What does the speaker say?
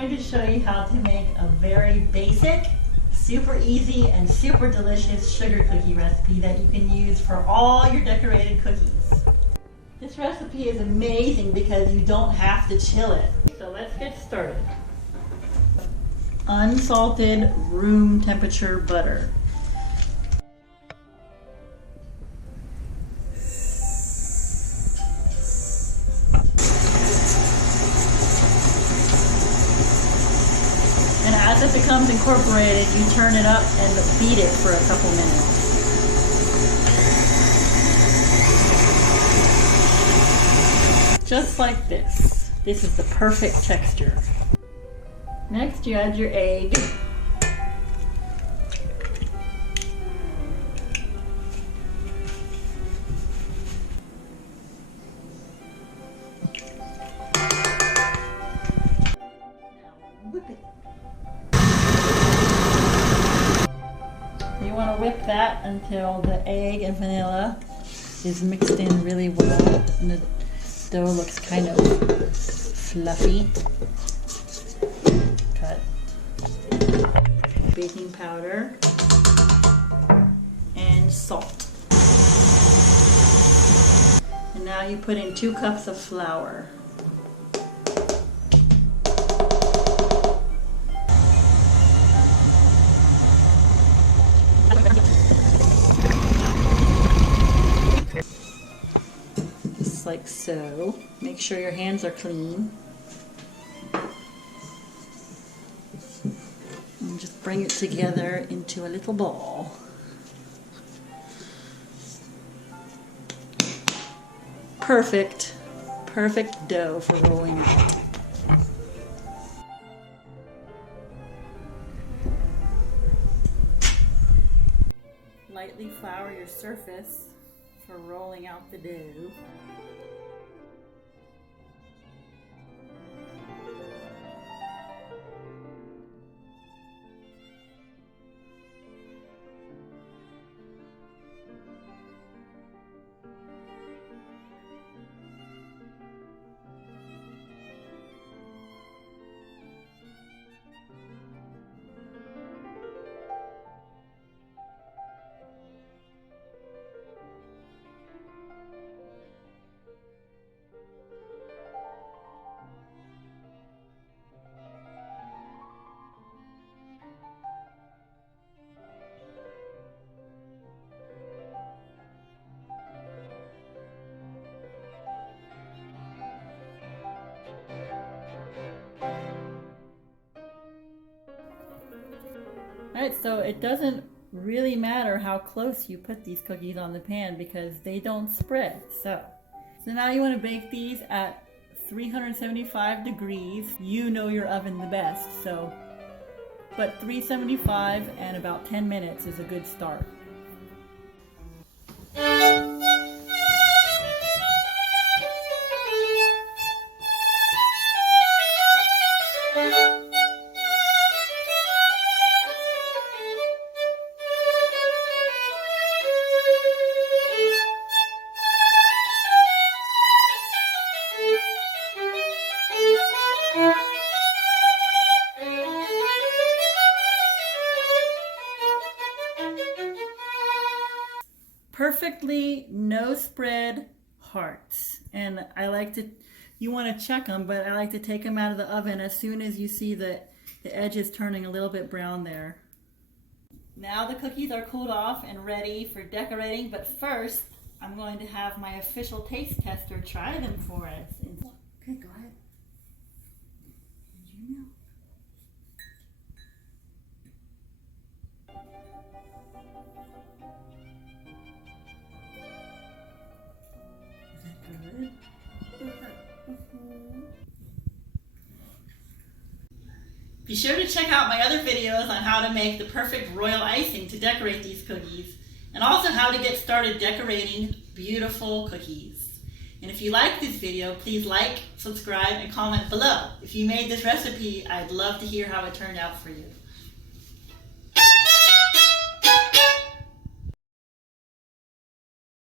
going to show you how to make a very basic, super easy, and super delicious sugar cookie recipe that you can use for all your decorated cookies. This recipe is amazing because you don't have to chill it. So let's get started. Unsalted room temperature butter. And as it becomes incorporated, you turn it up and beat it for a couple minutes. Just like this. This is the perfect texture. Next, you add your egg. You want to whip that until the egg and vanilla is mixed in really well and the dough looks kind of fluffy. Cut baking powder and salt. And now you put in 2 cups of flour. Just like so. Make sure your hands are clean. And just bring it together into a little ball. Perfect dough for rolling out. Lightly flour your surface for rolling out the dough. Alright, so it doesn't really matter how close you put these cookies on the pan because they don't spread. So now you want to bake these at 375 degrees. You know your oven the best, but 375 and about 10 minutes is a good start. Perfectly no spread hearts, and you want to check them, but I like to take them out of the oven as soon as you see the edges turning a little bit brown there. Now the cookies are cooled off and ready for decorating, but first I'm going to have my official taste tester try them for us. Okay, go ahead. You know. Good. Be sure to check out my other videos on how to make the perfect royal icing to decorate these cookies, and also how to get started decorating beautiful cookies. And if you like this video, please like, subscribe, and comment below. If you made this recipe, I'd love to hear how it turned out for you.